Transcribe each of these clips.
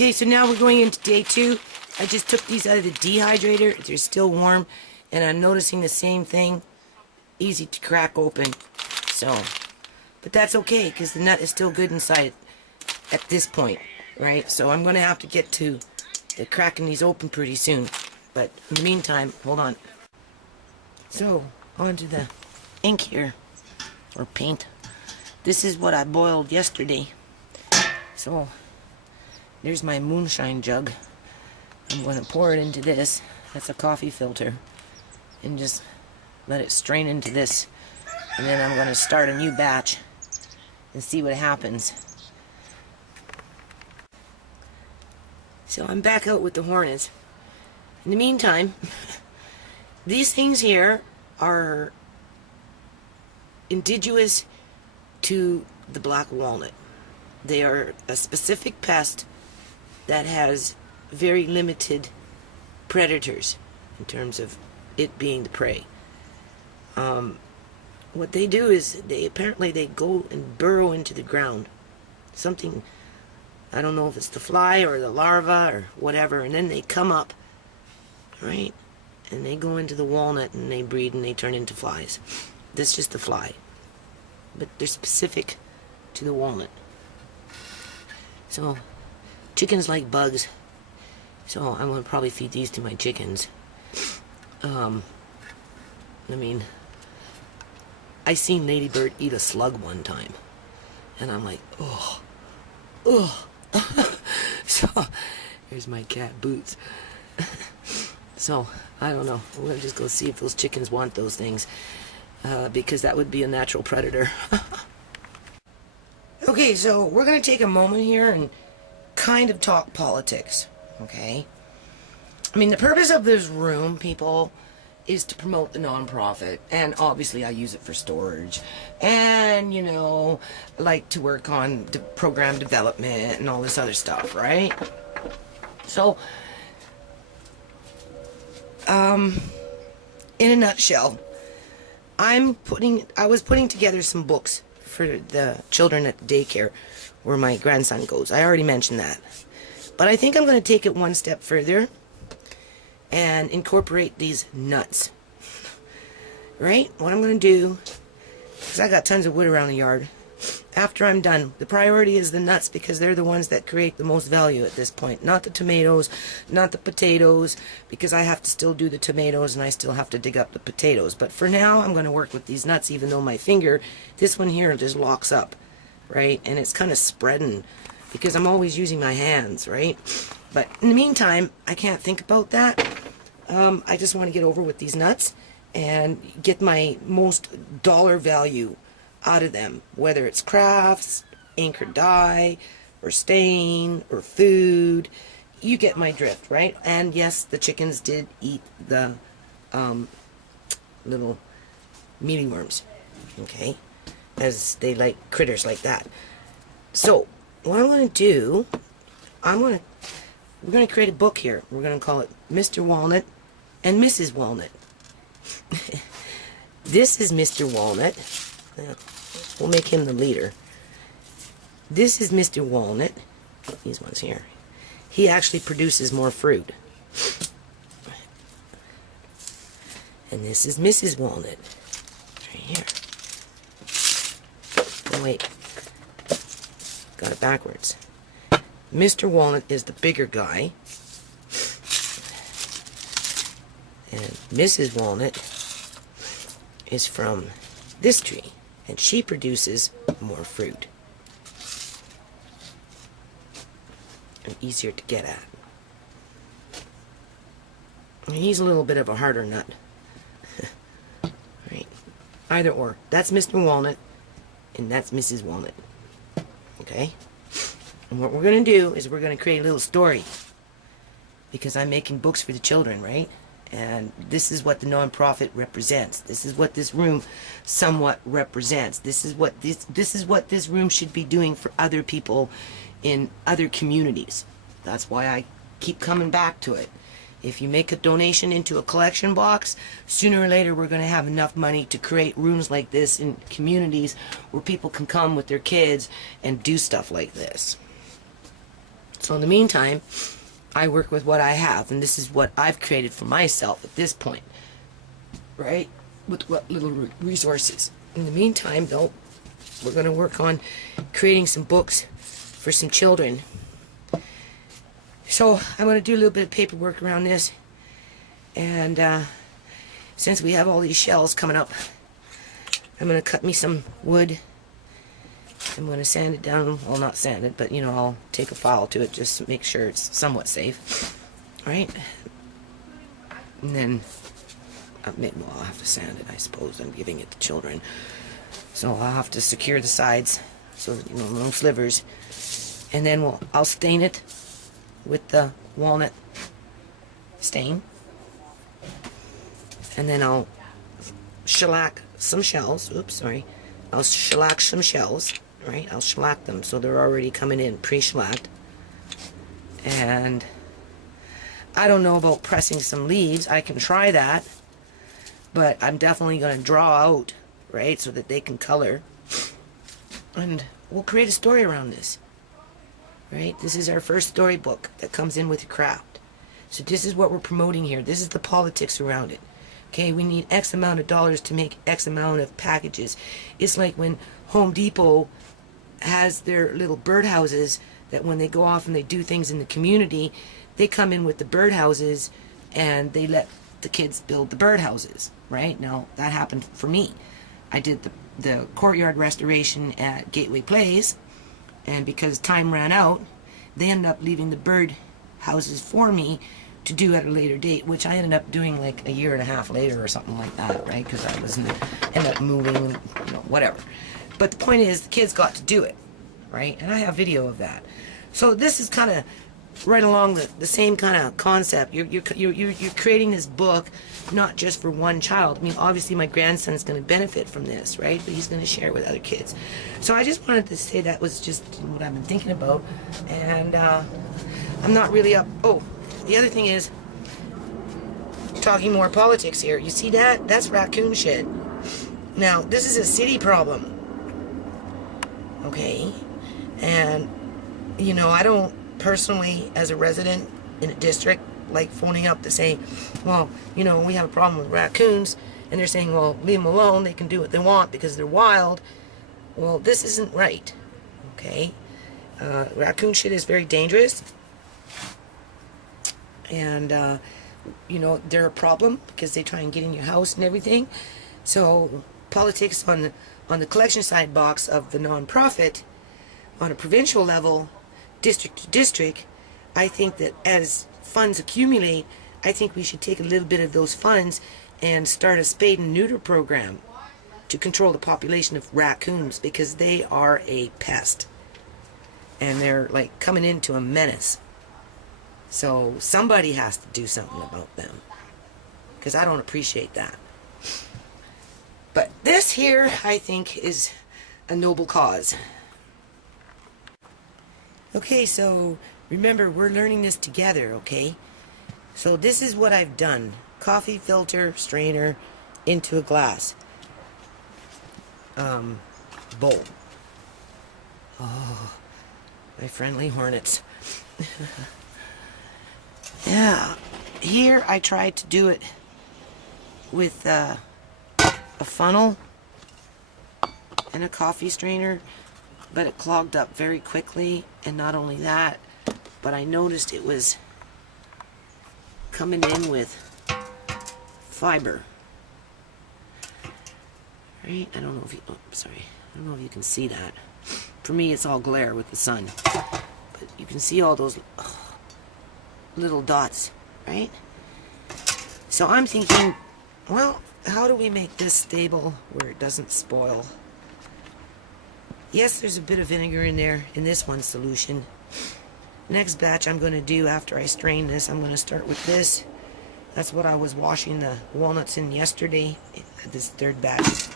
Okay, so now we're going into day 2. I just took these out of the dehydrator. They're still warm, and I'm noticing the same thing. Easy to crack open. So, but that's okay, because the nut is still good inside at this point, right? So I'm going to have to get to cracking these open pretty soon. But in the meantime, hold on. So, onto the ink here, or paint. This is what I boiled yesterday. So, there's my moonshine jug. I'm going to pour it into this. That's a coffee filter. And just let it strain into this. And then I'm going to start a new batch and see what happens. So I'm back out with the Hornets. In the meantime, these things here are indigenous to the black walnut. They are a specific pest that has very limited predators in terms of it being the prey. What they do is they go and burrow into the ground. Something, I don't know if it's the fly or the larva or whatever, and then they come up, right? And they go into the walnut and they breed and they turn into flies. That's just the fly. But they're specific to the walnut. So, chickens like bugs. So I'm going to probably feed these to my chickens. I mean, I seen Ladybird eat a slug one time. And I'm like, oh. So, here's my cat Boots. So, I don't know. We're going to just go see if those chickens want those things. Because that would be a natural predator. Okay, so we're going to take a moment here and kind of talk politics. Okay? I mean, the purpose of this room, people, is to promote the nonprofit. And obviously I use it for storage. And, you know, I like to work on program development and all this other stuff, right? So, in a nutshell, I was putting together some books for the children at the daycare where my grandson goes. I already mentioned that. But I think I'm going to take it one step further and incorporate these nuts. Right? What I'm going to do, because I got tons of wood around the yard, after I'm done, the priority is the nuts because they're the ones that create the most value at this point. Not the tomatoes, not the potatoes, because I have to still do the tomatoes and I still have to dig up the potatoes. But for now, I'm going to work with these nuts, even though my finger, this one here, just locks up, right? And it's kind of spreading because I'm always using my hands, right? But in the meantime, I can't think about that. I just want to get over with these nuts and get my most dollar value out of them, whether it's crafts, ink or dye, or stain, or food. You get my drift, right? And yes, the chickens did eat the little mealyworms, okay? As they like critters like that. So, what I'm going to do, we're going to create a book here. We're going to call it Mr. Walnut and Mrs. Walnut. This is Mr. Walnut. We'll make him the leader. This is Mr. Walnut. These ones here. He actually produces more fruit. And this is Mrs. Walnut. Right here. Oh, wait. Got it backwards. Mr. Walnut is the bigger guy. And Mrs. Walnut is from this tree. And she produces more fruit. And easier to get at. I mean, he's a little bit of a harder nut. Right. Either or. That's Mr. Walnut. And that's Mrs. Walnut. Okay? And what we're going to do is we're going to create a little story. Because I'm making books for the children, right? And this is what the nonprofit represents. This is what this room somewhat represents. This is what this room should be doing for other people in other communities. That's why I keep coming back to it. If you make a donation into a collection box, sooner or later we're going to have enough money to create rooms like this in communities where people can come with their kids and do stuff like this. So in the meantime, I work with what I have, and this is what I've created for myself at this point, right? With what little resources. In the meantime, though, we're going to work on creating some books for some children. So I'm going to do a little bit of paperwork around this, and since we have all these shells coming up, I'm going to cut me some wood. I'm going to sand it down. Well, not sand it, but, you know, I'll take a file to it just to make sure it's somewhat safe. Right? And then, well, I'll have to sand it, I suppose. I'm giving it to children. So I'll have to secure the sides so that, you know, no slivers. And then I'll stain it with the walnut stain. And then I'll shellac some shells. Oops, sorry. I'll shellac some shells. Right? I'll shellac them so they're already coming in pre-shellacked. And I don't know about pressing some leaves. I can try that. But I'm definitely going to draw out, right, so that they can color. And we'll create a story around this. Right? This is our first storybook that comes in with the craft. So this is what we're promoting here. This is the politics around it. Okay, we need X amount of dollars to make X amount of packages. It's like when Home Depot has their little birdhouses that when they go off and they do things in the community, they come in with the birdhouses and they let the kids build the birdhouses, right? Now, that happened for me. I did the courtyard restoration at Gateway Place, and because time ran out, they ended up leaving the bird houses for me to do at a later date, which I ended up doing like a year and a half later or something like that, right? Because I was ended up moving, you know, whatever. But the point is, the kids got to do it, right? And I have video of that. So this is kind of right along the same kind of concept. You're creating this book not just for one child. I mean, obviously my grandson's going to benefit from this, right? But he's going to share it with other kids. So I just wanted to say that was just what I've been thinking about. And I'm not really up. Oh, the other thing is, talking more politics here. You see that? That's raccoon shit. Now, this is a city problem. Okay? And, you know, I don't personally, as a resident in a district, like phoning up to say, well, you know, we have a problem with raccoons, and they're saying, well, leave them alone, they can do what they want because they're wild. Well, this isn't right. Okay? Raccoon shit is very dangerous. And, you know, they're a problem because they try and get in your house and everything. So, politics on the collection side box of the non-profit, on a provincial level, district to district, I think that as funds accumulate, I think we should take a little bit of those funds and start a spade and neuter program to control the population of raccoons, because they are a pest. And they're like coming into a menace. So somebody has to do something about them, because I don't appreciate that. But this here, I think, is a noble cause. Okay, so remember, we're learning this together, okay? So this is what I've done. Coffee filter, strainer, into a glass. Bowl. Oh, my friendly hornets. Yeah, here I tried to do it with a funnel and a coffee strainer, but it clogged up very quickly. And not only that, but I noticed it was coming in with fiber. Right? I don't know if you, oh, sorry. I don't know if you can see that. For me, it's all glare with the sun. But you can see all those little dots, right? So I'm thinking, well, how do we make this stable where it doesn't spoil? Yes, there's a bit of vinegar in there in this one solution. Next batch I'm going to do after I strain this, I'm going to start with this. That's what I was washing the walnuts in yesterday, this third batch.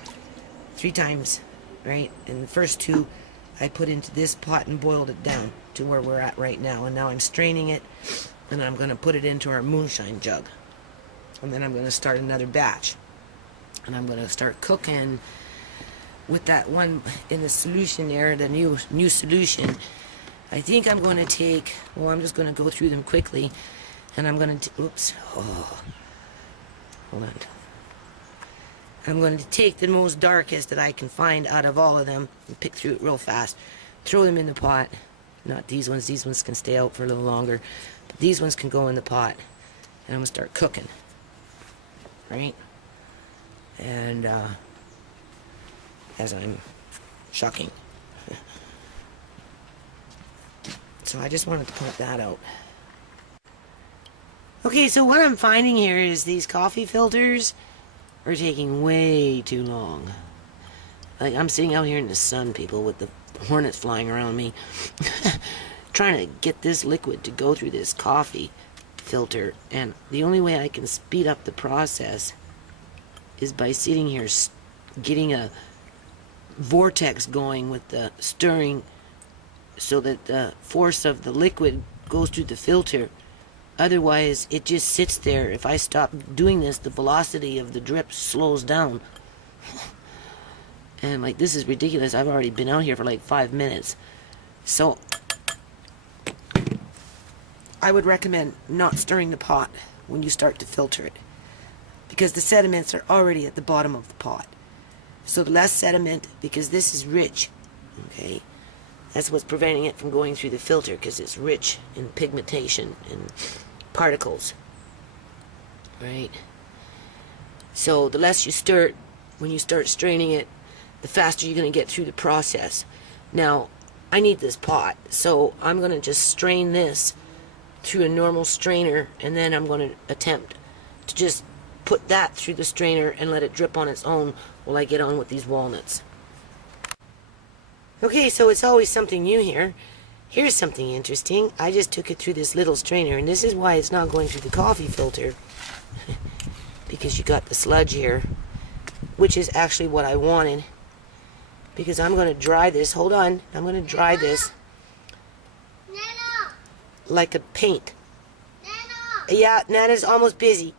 3 times, right? And the first 2 I put into this pot and boiled it down to where we're at right now. And now I'm straining it, and I'm going to put it into our moonshine jug. And then I'm going to start another batch. And I'm going to start cooking with that one in the solution there, the new solution. I think I'm going to take, well, I'm just going to go through them quickly, and I'm going to, oops, oh, hold on. I'm going to take the most darkest that I can find out of all of them and pick through it real fast. Throw them in the pot. Not these ones can stay out for a little longer. But these ones can go in the pot. And I'm going to start cooking. Right? And as I'm shucking. So I just wanted to point that out. Okay, so what I'm finding here is these coffee filters are taking way too long. Like, I'm sitting out here in the sun, people, with the hornets flying around me, trying to get this liquid to go through this coffee filter, and the only way I can speed up the process is by sitting here getting a vortex going with the stirring so that the force of the liquid goes through the filter. Otherwise, it just sits there. If I stop doing this, the velocity of the drip slows down. And like, this is ridiculous. I've already been out here for like 5 minutes. So, I would recommend not stirring the pot when you start to filter it, because the sediments are already at the bottom of the pot. So less sediment, because this is rich, okay? That's what's preventing it from going through the filter, because it's rich in pigmentation and particles, right? So the less you stir it, when you start straining it, the faster you're going to get through the process. Now, I need this pot, so I'm going to just strain this through a normal strainer, and then I'm going to attempt to just put that through the strainer and let it drip on its own while I get on with these walnuts. Okay, so it's always something new here. Here's something interesting. I just took it through this little strainer, and this is why it's not going through the coffee filter. Because you got the sludge here, which is actually what I wanted. Because I'm going to dry this. Hold on. I'm going to dry this like a paint. Yeah, Nana's almost busy.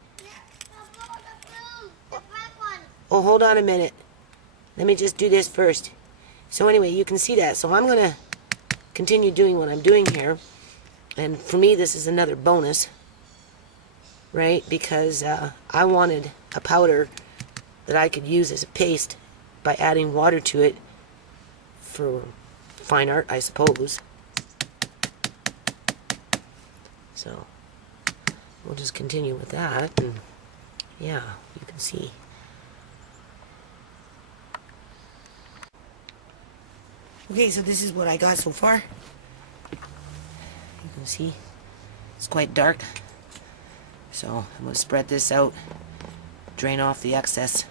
Oh, hold on a minute. Let me just do this first. So anyway, you can see that. So I'm going to continue doing what I'm doing here. And for me, this is another bonus, right? Because I wanted a powder that I could use as a paste by adding water to it for fine art, I suppose. So we'll just continue with that. And yeah, you can see. Okay, so this is what I got so far. You can see it's quite dark. So I'm going to spread this out, drain off the excess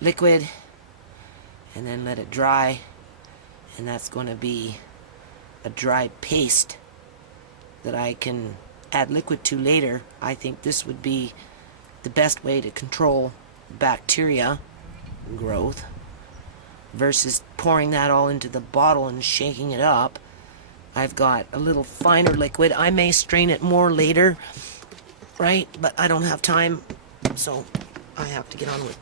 liquid, and then let it dry. And that's going to be a dry paste that I can add liquid to later. I think this would be the best way to control bacteria growth versus pouring that all into the bottle and shaking it up. I've got a little finer liquid. I may strain it more later, right? But I don't have time, so I have to get on with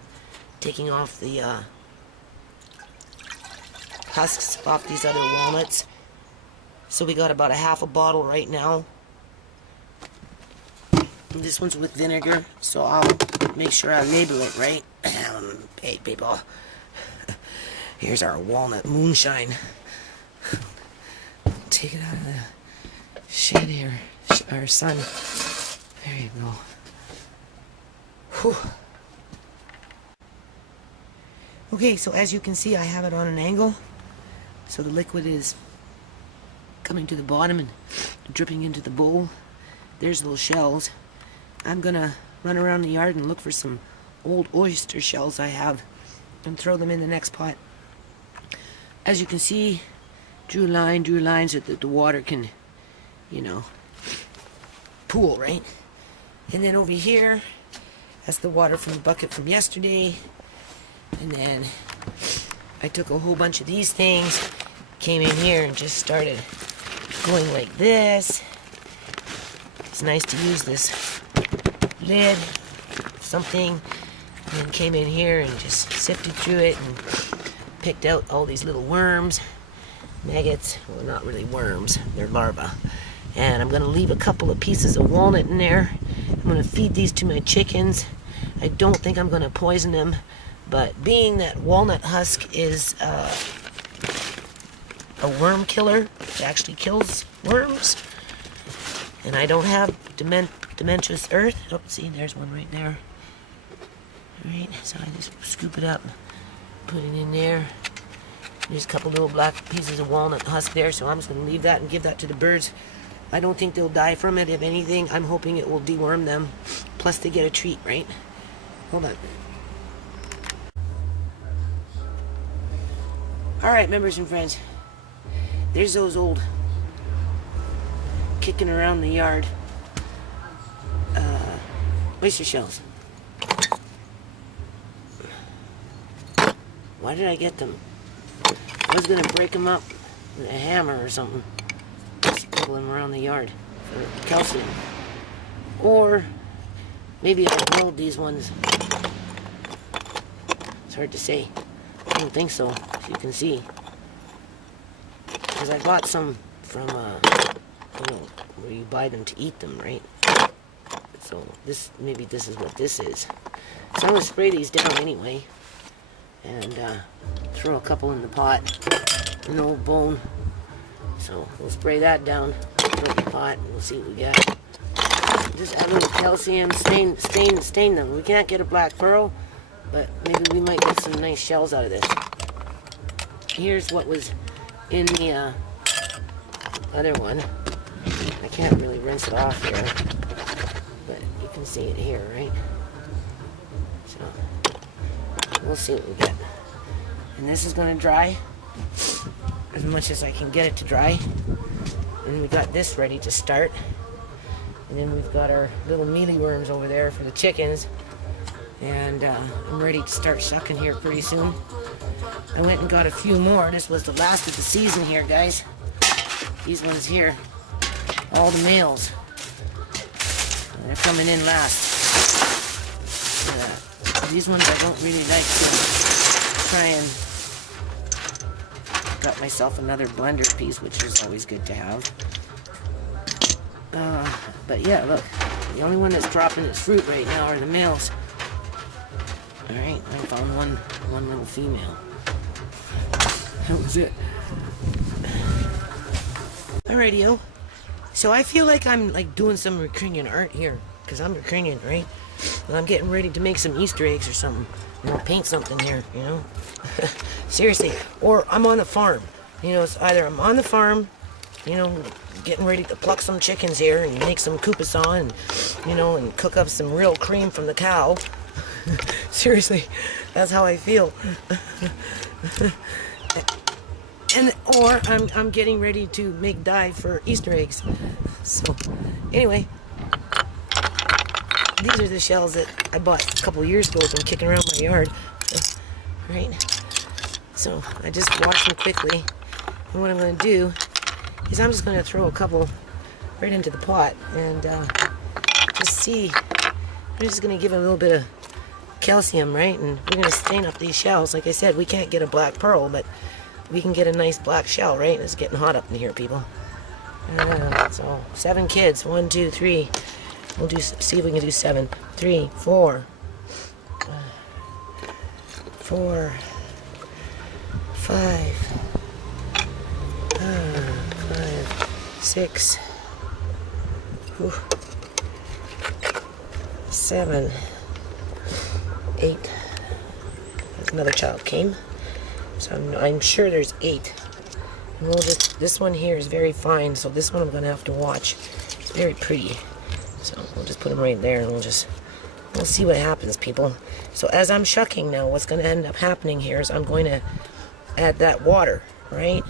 taking off the husks off these other walnuts. So we got about a half a bottle right now. And this one's with vinegar, so I'll make sure I label it right. Hey people, here's our walnut moonshine. Take it out of the shade here, our sun. There you go. Whew. Okay, so as you can see, I have it on an angle, so the liquid is coming to the bottom and dripping into the bowl. There's little shells. I'm gonna run around the yard and look for some old oyster shells I have and throw them in the next pot. As you can see, drew a line so that the water can, you know, pool, right? And then over here, that's the water from the bucket from yesterday. And then I took a whole bunch of these things, came in here and just started going like this. It's nice to use this lid, something, and then came in here and just sifted through it and picked out all these little worms. maggots. Well, not really worms, they're larvae. And I'm going to leave a couple of pieces of walnut in there. I'm going to feed these to my chickens. I don't think I'm going to poison them, but being that walnut husk is a worm killer, it actually kills worms, and I don't have dimentous earth. Oh, see, there's one right there. Alright, so I just scoop it up, put it in there. There's a couple little black pieces of walnut husk there, so I'm just going to leave that and give that to the birds. I don't think they'll die from it. If anything, I'm hoping it will deworm them. Plus, they get a treat, right? Hold on. Alright, members and friends. There's those old kicking around the yard oyster shells. Why did I get them? I was going to break them up with a hammer or something. Just pulling them around the yard for calcium. Or maybe I'll build these ones. It's hard to say. I don't think so, as you can see. Because I bought some from, where you buy them to eat them, right? So maybe this is what this is. So I'm going to spray these down anyway. And throw a couple in the pot. An old bone. So we'll spray that down, throw it in the pot, and we'll see what we get. Just add a little calcium, stain them. We can't get a black pearl, but maybe we might get some nice shells out of this. Here's what was in the other one. I can't really rinse it off here, but you can see it here, right? So we'll see what we get. And this is going to dry as much as I can get it to dry. And we got this ready to start. And then we've got our little mealy worms over there for the chickens. And I'm ready to start shucking here pretty soon. I went and got a few more. This was the last of the season here, guys. These ones here, all the males. They're coming in last. These ones I don't really like to try and... Got myself another blender piece, which is always good to have. But yeah, look, the only one that's dropping its fruit right now are the males. Alright, I found one little female. That was it. Alrighty-o. So I feel like I'm like doing some Ukrainian art here, because I'm Ukrainian, right? And I'm getting ready to make some Easter eggs or something. You know, paint something here, you know? Seriously. Or I'm on the farm. You know, it's either I'm on the farm, you know, getting ready to pluck some chickens here and make some kupasan and, you know, and cook up some real cream from the cow. Seriously, that's how I feel. Or I'm getting ready to make dye for Easter eggs. So, anyway, these are the shells that I bought a couple years ago from kicking around my yard. Right? So, I just washed them quickly. And what I'm going to do is I'm just going to throw a couple right into the pot and just see. I'm just going to give it a little bit of calcium, right? And we're going to stain up these shells. Like I said, we can't get a black pearl, but we can get a nice black shell, right? It's getting hot up in here, people. So 7 kids. 1, 2, 3. We'll see if we can do 7. 3, 4, 4, 5, 6, 7, 8. There's another child came. So I'm sure there's 8. And we'll just, this one here is very fine, so this one I'm going to have to watch. It's very pretty. So we'll just put them right there and we'll see what happens, people. So as I'm shucking now, what's going to end up happening here is I'm going to add that water, right?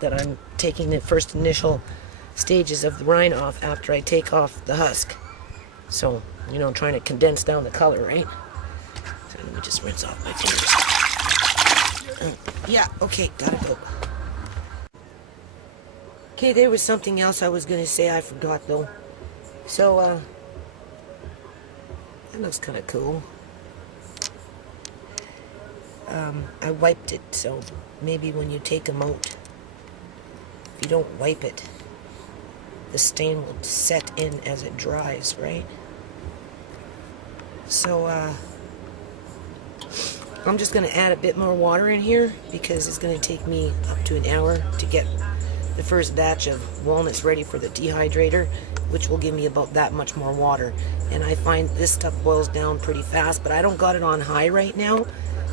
That I'm taking the first initial stages of the rind off after I take off the husk. So, you know, trying to condense down the color, right? So let me just rinse off my fingers. Yeah, okay, gotta go. Okay, there was something else I was going to say I forgot, though. So, that looks kind of cool. I wiped it, so maybe when you take them out, if you don't wipe it, the stain will set in as it dries, right? So, I'm just going to add a bit more water in here because it's going to take me up to an hour to get the first batch of walnuts ready for the dehydrator, which will give me about that much more water. And I find this stuff boils down pretty fast, but I don't got it on high right now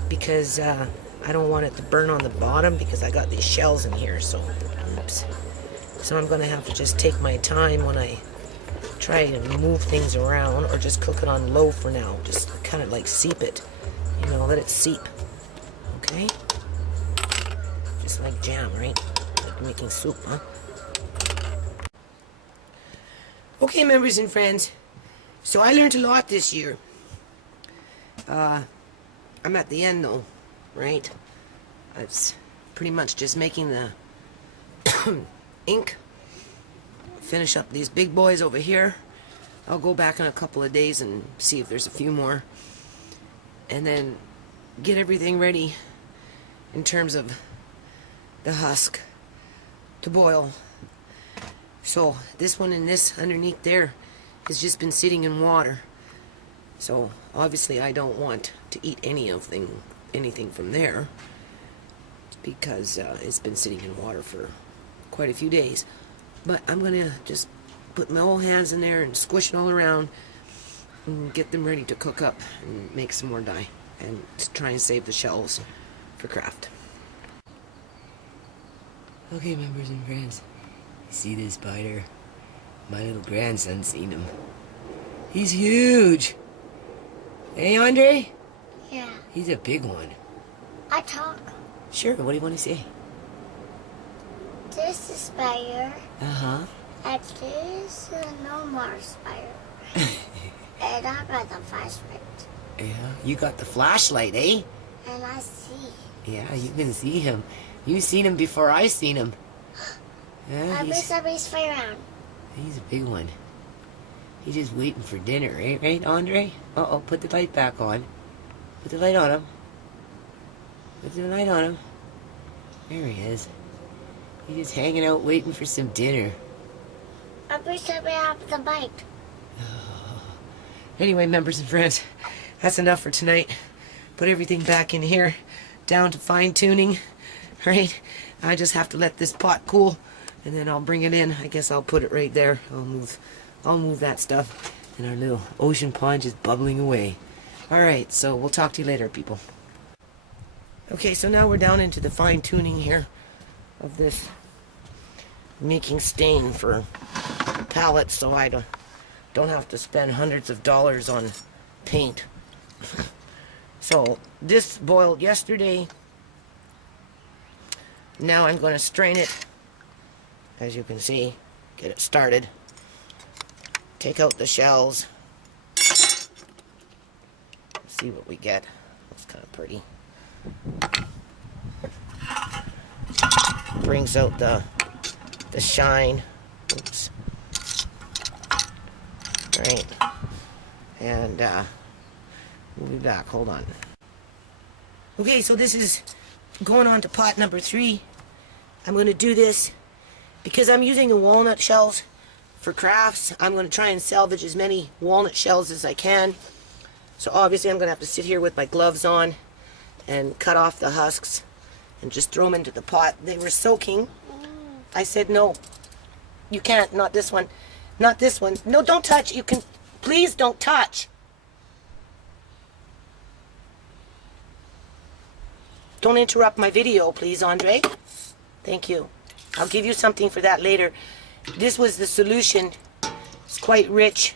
because I don't want it to burn on the bottom because I got these shells in here. So, oops. So I'm going to have to just take my time when I try to move things around, or just cook it on low for now. Just kind of like seep it. You know, let it seep. Okay? Just like jam, right? Like making soup, huh? Okay, members and friends. So I learned a lot this year. I'm at the end though, right? It's pretty much just making the ink. Finish up these big boys over here. I'll go back in a couple of days and see if there's a few more. And then get everything ready in terms of the husk to boil. So this one and this underneath there has just been sitting in water. So obviously I don't want to eat anything from there because it's been sitting in water for quite a few days. But I'm going to just put my old hands in there and squish it all around and get them ready to cook up and make some more dye and to try and save the shells for craft. Okay, members and friends, see this spider? My little grandson's seen him. He's huge! Hey, Andre? Yeah. He's a big one. I talk. Sure, what do you want to say? This is spider. Uh-huh. And this is no more spider. And I got the flashlight. Yeah, you got the flashlight, eh? And I see. Yeah, you can see him. You seen him before I seen him. Yeah, Somebody's fly around. he's a big one. He's just waiting for dinner, eh? Right, Andre? Uh-oh, put the light back on. Put the light on him. Put the light on him. There he is. He's just hanging out waiting for some dinner. I wish somebody have the bite. Anyway, members and friends, that's enough for tonight. Put everything back in here, down to fine tuning, right? I just have to let this pot cool, and then I'll bring it in. I guess I'll put it right there. I'll move that stuff, and our little ocean pond is bubbling away. All right, so we'll talk to you later, people. Okay, so now we're down into the fine tuning here of this making stain for palettes, so I don't have to spend hundreds of dollars on paint. So this boiled yesterday. Now I'm going to strain it, as you can see, get it started. Take out the shells. See what we get. That's kind of pretty. Brings out the shine. Oops. Right. And we'll be back. Hold on. Okay, so this is going on to pot number 3. I'm going to do this because I'm using the walnut shells for crafts. I'm going to try and salvage as many walnut shells as I can. So obviously I'm going to have to sit here with my gloves on and cut off the husks and just throw them into the pot. They were soaking. I said, no, you can't. Not this one. Not this one. No, don't touch. You can. Please don't touch. Don't interrupt my video, please, Andre. Thank you. I'll give you something for that later. This was the solution. It's quite rich.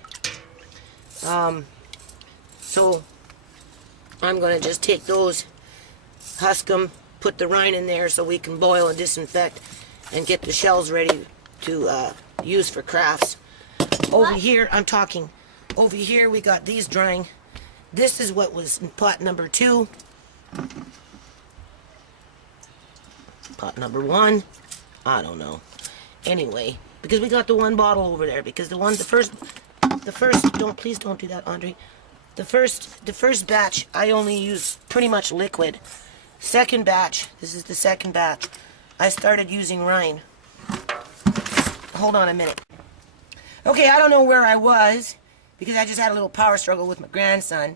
So I'm going to just take those, husk them, put the rind in there so we can boil and disinfect and get the shells ready to use for crafts. Over here, I'm talking, over here we got these drying. This is what was in pot number 2. Pot number 1, I don't know. Anyway, because we got the one bottle over there, because the first, please don't do that, Andre. The first batch, I only use pretty much liquid. Second batch, this is the second batch, I started using rind. hold on a minute. Okay, I don't know where I was because I just had a little power struggle with my grandson.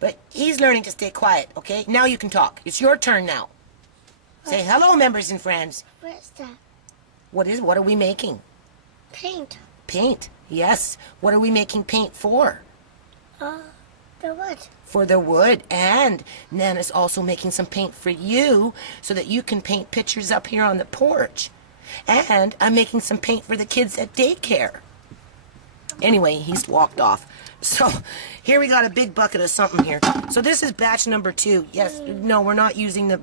But he's learning to stay quiet, okay? Now you can talk. It's your turn now. Say hello, members and friends. What's that? What are we making? Paint. Paint, yes. What are we making paint for? The wood. For the wood. And Nana's also making some paint for you so that you can paint pictures up here on the porch. And I'm making some paint for the kids at daycare. Anyway, he's walked off. So here we got a big bucket of something here. So this is batch number 2. Yes, no, we're not using the,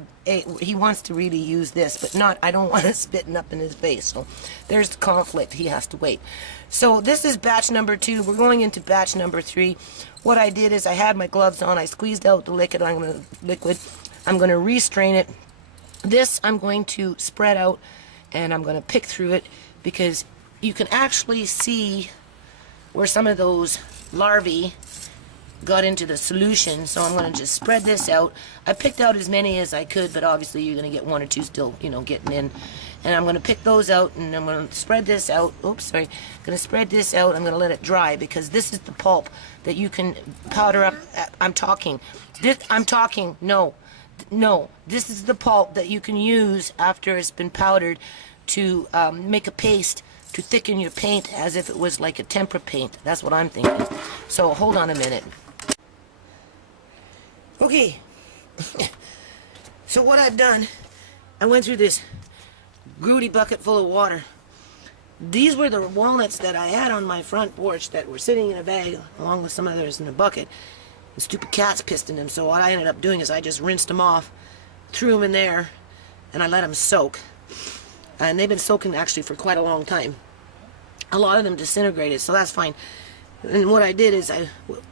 he wants to really use this, but not, I don't want it spitting up in his face. So there's the conflict. He has to wait. So this is batch number 2. We're going into batch number 3. What I did is I had my gloves on. I squeezed out the liquid. I'm going to restrain it. This I'm going to spread out and I'm going to pick through it because you can actually see where some of those larvae got into the solution. So I'm going to just spread this out. I picked out as many as I could, but obviously you're going to get 1 or 2 still, you know, getting in. And I'm going to pick those out and I'm going to spread this out. Oops, sorry. I'm going to spread this out. I'm going to let it dry because this is the pulp that you can powder up. I'm talking. No. This is the pulp that you can use after it's been powdered to make a paste to thicken your paint as if it was like a tempera paint. That's what I'm thinking. So hold on a minute. Okay. So what I've done, I went through this grooty bucket full of water. These were the walnuts that I had on my front porch that were sitting in a bag along with some others in a bucket. The stupid cats pissed in them, so what I ended up doing is I just rinsed them off, threw them in there, and I let them soak. And they've been soaking actually for quite a long time. A lot of them disintegrated, so that's fine. And what I did is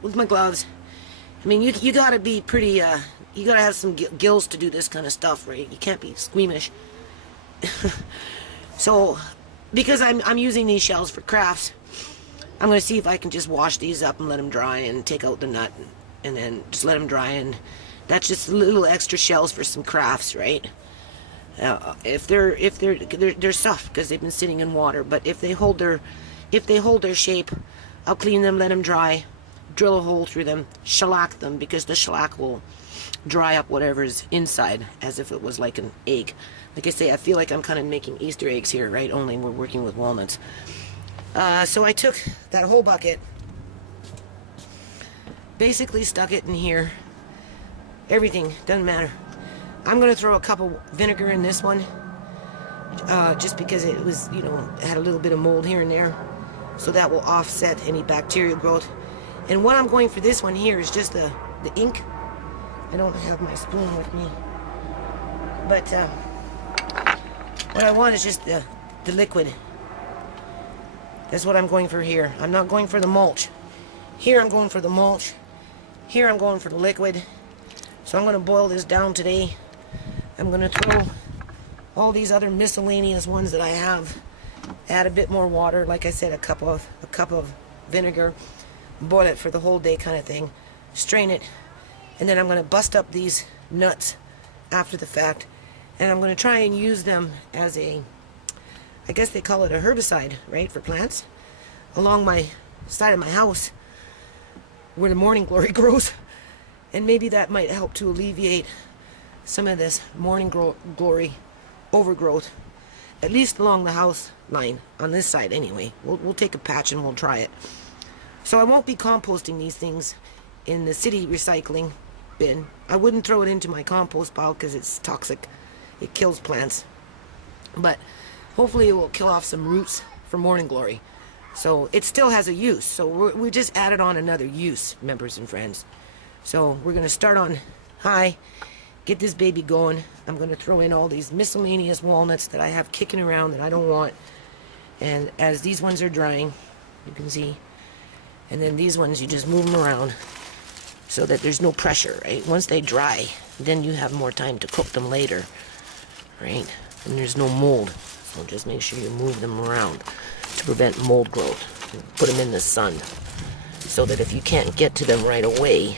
with my gloves, I mean, you gotta be pretty, you gotta have some gills to do this kind of stuff, right? You can't be squeamish. So, because I'm using these shells for crafts, I'm gonna see if I can just wash these up and let them dry and take out the nut and then just let them dry, and that's just little extra shells for some crafts, right? If they're soft because they've been sitting in water, but if they hold their shape, I'll clean them, let them dry, drill a hole through them, shellac them because the shellac will dry up whatever's inside as if it was like an egg. Like I say, I feel like I'm kind of making Easter eggs here, right? Only we're working with walnuts. So I took that whole bucket, basically stuck it in here. Everything, doesn't matter. I'm going to throw a cup of vinegar in this one, just because it was, you know, had a little bit of mold here and there. So that will offset any bacterial growth. And what I'm going for this one here is just the ink. I don't have my spoon with me. But what I want is just the liquid. That's what I'm going for here. I'm not going for the mulch. Here I'm going for the mulch. Here I'm going for the liquid. So I'm going to boil this down today. I'm going to throw all these other miscellaneous ones that I have. Add a bit more water, like I said, a cup of vinegar. Boil it for the whole day kind of thing. Strain it. And then I'm going to bust up these nuts after the fact. And I'm going to try and use them as a, I guess they call it a herbicide, right, for plants. Along my side of my house where the morning glory grows. And maybe that might help to alleviate some of this morning glory overgrowth, at least along the house line, on this side anyway. We'll take a patch and we'll try it. So I won't be composting these things in the city recycling bin. I wouldn't throw it into my compost pile because it's toxic. It kills plants. But hopefully it will kill off some roots for morning glory. So it still has a use. So we just added on another use, members and friends. So we're going to start on high, get this baby going. I'm going to throw in all these miscellaneous walnuts that I have kicking around that I don't want. And as these ones are drying, you can see. And then these ones, you just move them around so that there's no pressure, right? Once they dry, then you have more time to cook them later, right? And there's no mold. So just make sure you move them around to prevent mold growth. Put them in the sun so that if you can't get to them right away,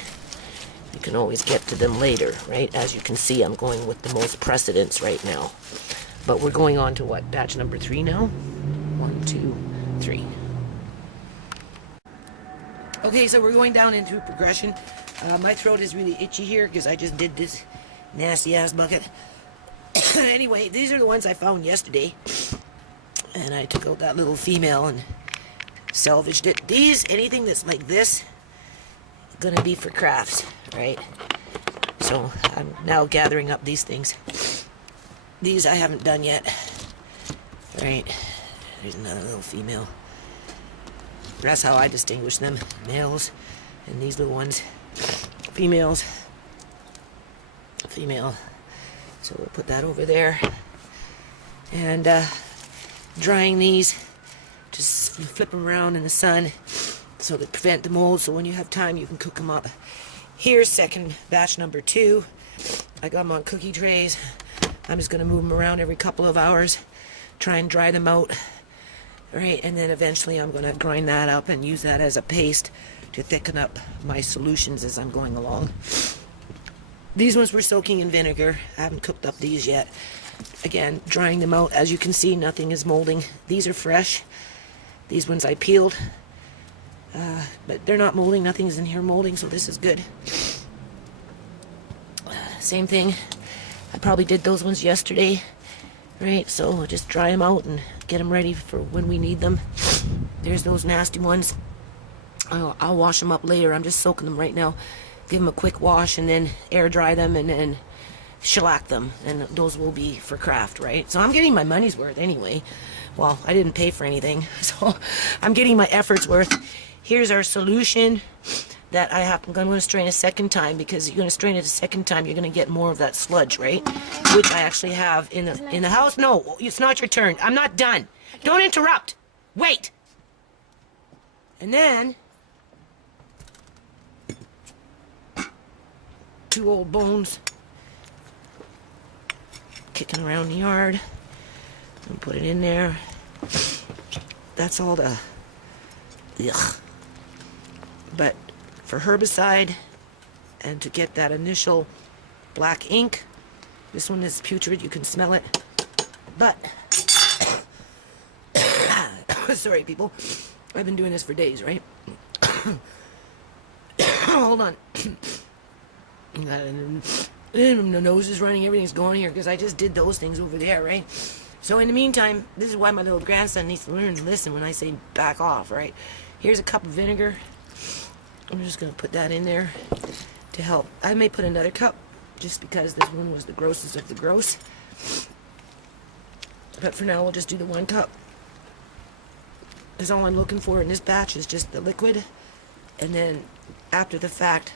you can always get to them later, right? As you can see, I'm going with the most precedence right now. But we're going on to what? Batch number 3 now? 1, 2, Okay, so we're going down into progression. My throat is really itchy here because I just did this nasty ass bucket. Anyway, these are the ones I found yesterday. And I took out that little female and salvaged it. These, anything that's like this, gonna be for crafts, right? So I'm now gathering up these things. These I haven't done yet. Right, there's another little female. That's how I distinguish them. Males, and these little ones, females. Female. So we'll put that over there. And drying these, just flip them around in the sun so to prevent the mold, so when you have time you can cook them up. Here's second batch number 2. I got them on cookie trays. I'm just going to move them around every couple of hours, try and dry them out. Right, and then eventually I'm going to grind that up and use that as a paste to thicken up my solutions as I'm going along. These ones were soaking in vinegar. I haven't cooked up these yet. Again, drying them out. As you can see, nothing is molding. These are fresh. These ones I peeled. But they're not molding. Nothing is in here molding, so this is good. Same thing. I probably did those ones yesterday. Right, so I'll just dry them out and get them ready for when we need them. There's those nasty ones. I'll wash them up later. I'm just soaking them right now. Give them a quick wash and then air dry them and then shellac them. And those will be for craft, right? So I'm getting my money's worth anyway. Well, I didn't pay for anything, so I'm getting my effort's worth. Here's our solution that I'm going to strain a second time, because you're going to strain it a second time, you're going to get more of that sludge, right? Which I actually have in the house. No, it's not your turn. I'm not done. Don't interrupt. Wait. And then 2 old bones kicking around the yard. And put it in there. That's all the ugh. But for herbicide and to get that initial black ink, this one is putrid, you can smell it. But sorry people, I've been doing this for days, right? Hold on. The nose is running, everything's going here because I just did those things over there, right? So in the meantime, this is why my little grandson needs to learn to listen when I say back off, right? Here's a cup of vinegar. I'm just going to put that in there to help. I may put another cup just because this one was the grossest of the gross. But for now, we'll just do the 1 cup. Because all I'm looking for in this batch is just the liquid. And then after the fact,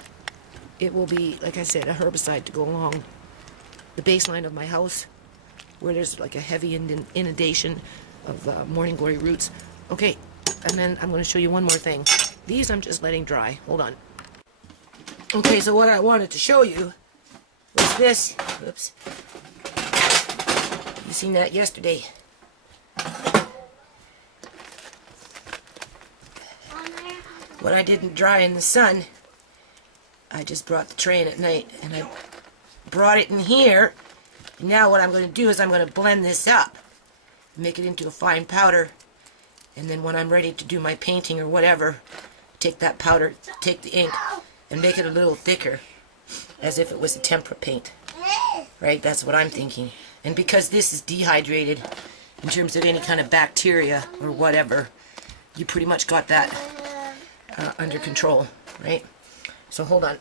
it will be, like I said, a herbicide to go along the baseline of my house where there's like a heavy inundation of morning glory roots. Okay, and then I'm going to show you one more thing. These I'm just letting dry. Hold on. Okay, so what I wanted to show you was this. Oops. You seen that yesterday. What I didn't dry in the sun, I just brought the tray in at night and I brought it in here. And now what I'm going to do is I'm going to blend this up, make it into a fine powder, and then when I'm ready to do my painting or whatever, take that powder, take the ink, and make it a little thicker, as if it was a tempera paint. Right? That's what I'm thinking. And because this is dehydrated, in terms of any kind of bacteria or whatever, you pretty much got that under control, right? So hold on.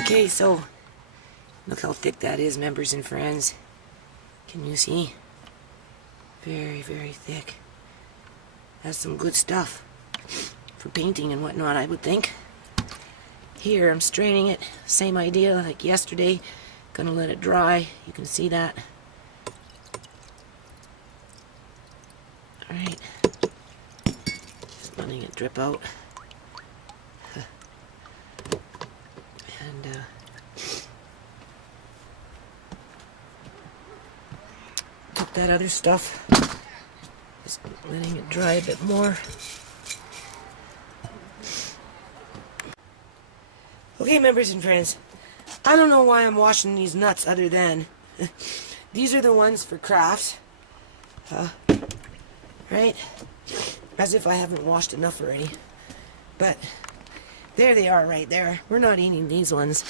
Okay, so look how thick that is, members and friends. Can you see? Very, very thick. That's some good stuff for painting and whatnot, I would think. Here, I'm straining it. Same idea like yesterday. Gonna let it dry. You can see that. Alright. Just letting it drip out. And, took that other stuff. Just letting it dry a bit more. Okay, members and friends, I don't know why I'm washing these nuts other than these are the ones for crafts, right? As if I haven't washed enough already. But there they are right there. We're not eating these ones.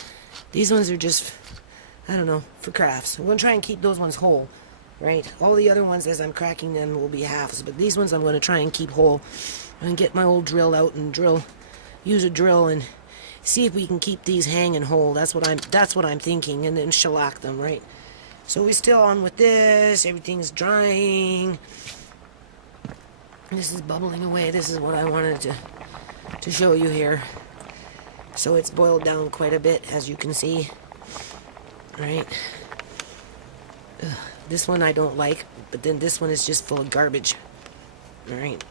These ones are just, I don't know, for crafts. I'm going to try and keep those ones whole, right? All the other ones, as I'm cracking them, will be halves. But these ones I'm going to try and keep whole. And get my old drill out and use a drill and see if we can keep these hanging whole. That's what I'm thinking, and then shellac them, right? So we're still on with this. Everything's drying. This is bubbling away. This is what I wanted to show you here. So it's boiled down quite a bit, as you can see. Right? This one I don't like, but then this one is just full of garbage. Alright?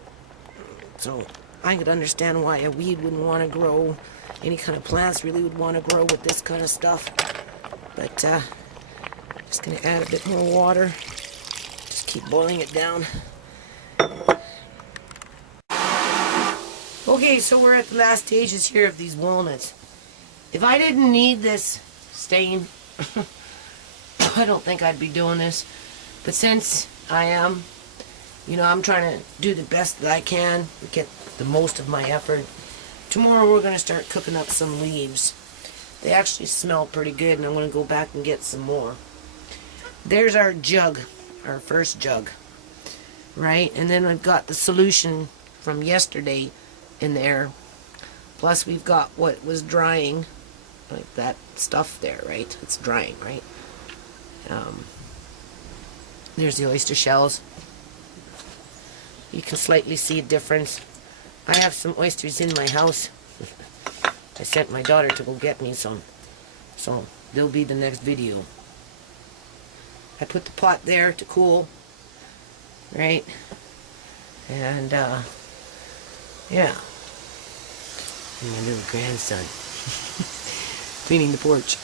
So I could understand why a weed wouldn't want to grow. Any kind of plants really would want to grow with this kind of stuff. But just going to add a bit more water. Just keep boiling it down. Okay, so we're at the last stages here of these walnuts. If I didn't need this stain, I don't think I'd be doing this. But since I am, you know, I'm trying to do the best that I can, get the most of my effort. Tomorrow we're going to start cooking up some leaves. They actually smell pretty good, and I'm going to go back and get some more. There's our jug, our first jug, right? And then I've got the solution from yesterday in there. Plus we've got what was drying, like that stuff there, right? It's drying, right? There's the oyster shells. You can slightly see a difference. I have some oysters in my house. I sent my daughter to go get me some. So they'll be the next video. I put the pot there to cool. Right? And yeah. And my little grandson cleaning the porch.